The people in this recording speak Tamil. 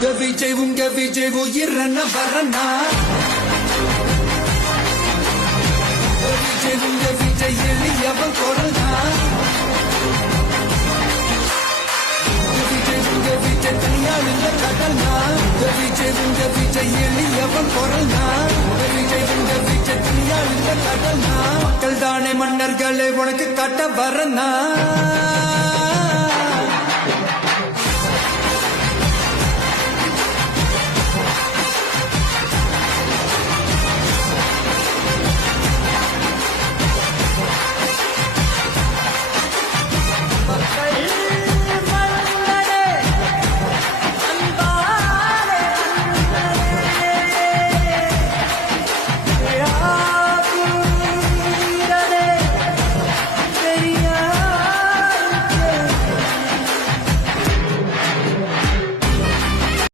உங்க விஜய் உயிரன வரனா உங்க விஜய் எளியவன் கொரனா உங்க விஜய் தனியால் இல்ல கடனா உங்க விஜய் எளியவன் கொரனா உங்க விஜய் தனியால் இல்ல கடனா மக்கள் தானே மன்னர்களே உனக்கு கட்ட வரனா